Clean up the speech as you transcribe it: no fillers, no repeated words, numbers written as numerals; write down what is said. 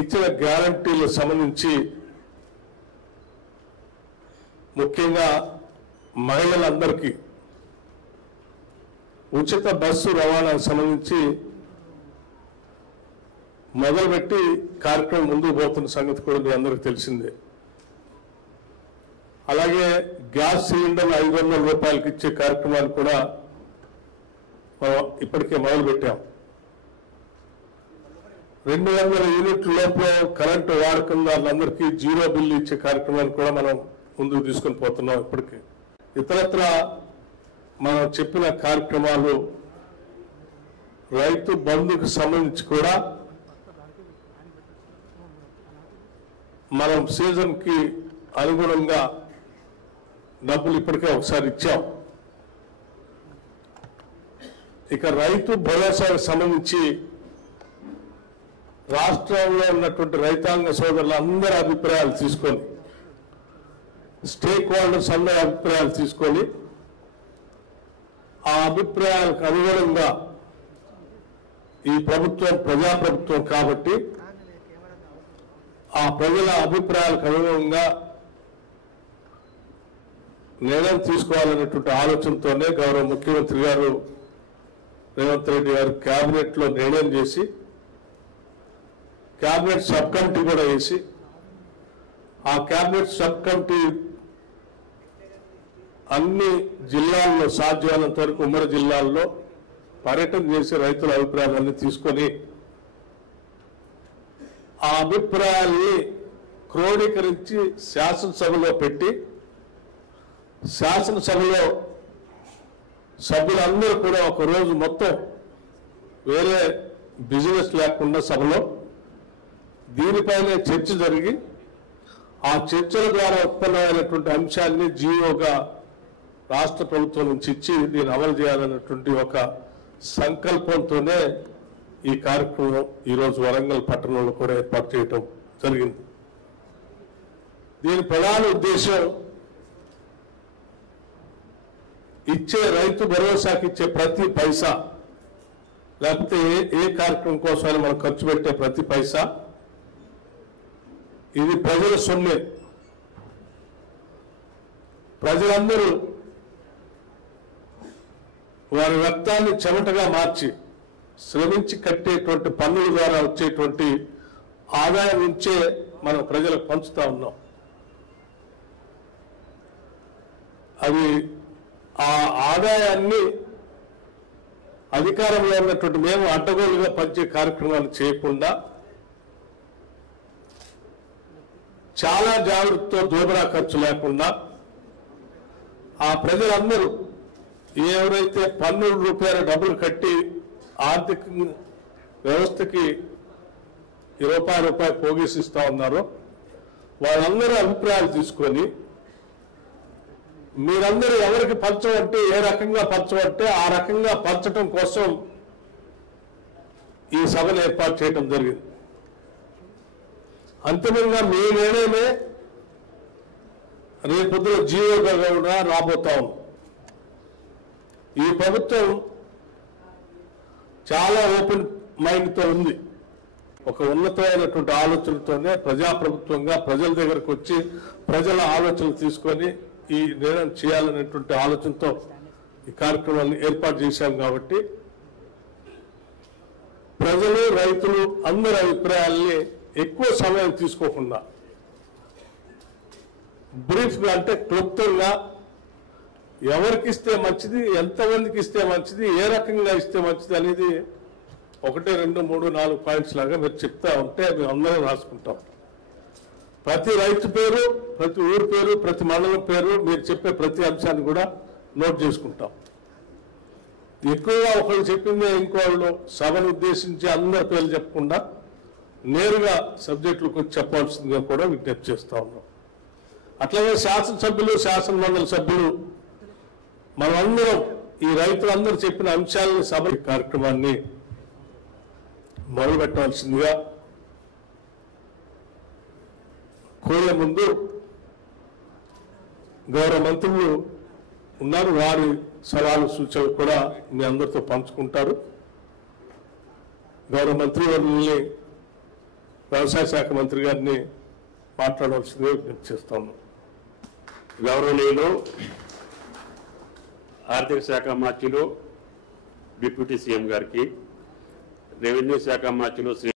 ఇచ్చిన గ్యారంటీలకు సంబంధించి ముఖ్యంగా మహిళలందరికీ ఉచిత బస్సు రవాణాకు సంబంధించి మొదలుపెట్టి కార్యక్రమం ముందుకు పోతున్న సంగతి కూడా మీ అందరికీ తెలిసిందే. అలాగే గ్యాస్ సిలిండర్లు 500 రూపాయలకి ఇచ్చే కార్యక్రమాన్ని కూడా మనం ఇప్పటికే మొదలుపెట్టాం. 200 యూనిట్ల లోపల కరెంటు వాడకం వాళ్ళందరికీ జీరో బిల్లు ఇచ్చే కార్యక్రమాన్ని కూడా మనం ముందుకు తీసుకొని పోతున్నాం. ఇప్పటికే ఇతరత్ర మనం చెప్పిన కార్యక్రమాలు రైతు బంధుకు సంబంధించి కూడా మనం సీజన్కి అనుగుణంగా డబ్బులు ఇప్పటికే ఒకసారి ఇచ్చాం. ఇక రైతు భరోసాకు సంబంధించి రాష్ట్రంలో ఉన్నటువంటి రైతాంగ సోదరుల అందరి అభిప్రాయాలు తీసుకొని, స్టేక్ హోల్డర్స్ అందరి అభిప్రాయాలు తీసుకొని, ఆ అభిప్రాయాలకు అనుగుణంగా ఈ ప్రభుత్వం ప్రజాప్రభుత్వం కాబట్టి ఆ ప్రజల అభిప్రాయాలకు అనుగుణంగా నిర్ణయం తీసుకోవాలనేటువంటి ఆలోచనతోనే గౌరవ ముఖ్యమంత్రి గారు రేవంత్ రెడ్డి గారు కేబినెట్ లో నిర్ణయం చేసి కేబినెట్ సబ్ కమిటీ కూడా వేసి ఆ కేబినెట్ సబ్ కమిటీ అన్ని జిల్లాల్లో సాధ్యమైనంత వరకు ఉమ్మడి జిల్లాల్లో పర్యటన చేసి రైతుల అభిప్రాయాలన్నీ తీసుకొని ఆ అభిప్రాయాల్ని క్రోడీకరించి శాసనసభలో పెట్టి శాసనసభలో సభ్యులందరూ కూడా ఒక రోజు మొత్తం వేరే బిజినెస్ లేకుండా సభలో దీనిపైనే చర్చ జరిగి ఆ చర్చల ద్వారా ఉత్పన్నమైనటువంటి అంశాన్ని జీవోగా రాష్ట్ర ప్రభుత్వం నుంచి ఇచ్చి దీన్ని అమలు చేయాలన్నటువంటి ఒక సంకల్పంతోనే ఈ కార్యక్రమం ఈరోజు వరంగల్ పట్టణంలో కూడా ఏర్పాటు చేయడం జరిగింది. దీని ప్రధాన ఉద్దేశం ఇచ్చే రైతు భరోసాకి ఇచ్చే ప్రతి పైసా, లేకపోతే ఏ కార్యక్రమం కోసమైనా మనం ఖర్చు పెట్టే ప్రతి పైసా ఇది ప్రజల సొమ్మే. ప్రజలందరూ వారి రక్తాన్ని చెమటగా మార్చి శ్రమించి కట్టేటువంటి పన్నుల ద్వారా వచ్చేటువంటి ఆదాయం నుంచే మనం ప్రజలకు పంచుతా ఉన్నాం. అది ఆ ఆదాయాన్ని అధికారంలో ఉన్నటువంటి మేము అడ్డగోలుగా పంచే కార్యక్రమాలు చేయకుండా చాలా జాగ్రత్తతో దోబరా ఖర్చు లేకుండా ఆ ప్రజలందరూ ఎవరైతే పన్నుల రూపాయల డబ్బులు కట్టి ఆర్థిక వ్యవస్థకి రూపాయి పోగేసిస్తా ఉన్నారో వాళ్ళందరూ అభిప్రాయాలు తీసుకొని మీరందరూ ఎవరికి పంచమంటే ఏ రకంగా పంచమంటే ఆ రకంగా పంచడం కోసం ఈ సభను ఏర్పాటు చేయడం జరిగింది. అంతిమంగా మీ నిర్ణయమే రేపొద్దున జీవోగా కూడా రాబోతా ఉంది. ఈ ప్రభుత్వం చాలా ఓపెన్ మైండ్తో ఉంది. ఒక ఉన్నతమైనటువంటి ఆలోచనతోనే ప్రజాప్రభుత్వంగా ప్రజల దగ్గరకు వచ్చి ప్రజల ఆలోచనలు తీసుకొని ఈ నిర్ణయం చేయాలనేటువంటి ఆలోచనతో ఈ కార్యక్రమాన్ని ఏర్పాటు చేశాం. కాబట్టి ప్రజలు రైతులు అందరి అభిప్రాయాల్ని ఎక్కువ సమయం తీసుకోకుండా బ్రీఫ్గా అంటే క్లుప్తంగా ఎవరికి ఇస్తే మంచిది, ఎంతమందికి ఇస్తే మంచిది, ఏ రకంగా ఇస్తే మంచిది అనేది 1, 2, 3, 4 పాయింట్స్ లాగా మీరు చెప్తా ఉంటే మేము అందరం రాసుకుంటాం. ప్రతి రైతు పేరు, ప్రతి ఊరు పేరు, ప్రతి మండలం పేరు, మీరు చెప్పే ప్రతి అంశాన్ని కూడా నోట్ చేసుకుంటాం. ఎక్కువగా ఒకళ్ళు చెప్పిందే ఇంకోళ్ళు సభను ఉద్దేశించి అందరి పేర్లు చెప్పకుండా నేరుగా సబ్జెక్టులకు వచ్చి చెప్పాల్సిందిగా కూడా విజ్ఞప్తి చేస్తా ఉన్నాం. అట్లాగే శాసనసభ్యులు, శాసనమండలి సభ్యులు మనమందరం ఈ రైతులందరూ చెప్పిన అంశాలను సభ కార్యక్రమాన్ని మొదలుపెట్టవలసిందిగా కోరే ముందు గౌరవ మంత్రులు ఉన్నారు, వారి సలహాలు సూచనలు కూడా మీ అందరితో పంచుకుంటారు. గౌరవ మంత్రివర్యుల్ని వ్యవసాయ శాఖ మంత్రి గారిని మాట్లాడవలసిందిగా విజ్ఞప్తి చేస్తాను. గౌరవనీయులు ఆర్థిక శాఖ మంత్రులు, డిప్యూటీ సీఎం గారికి, రెవెన్యూ శాఖ మంత్రులు శ్రీ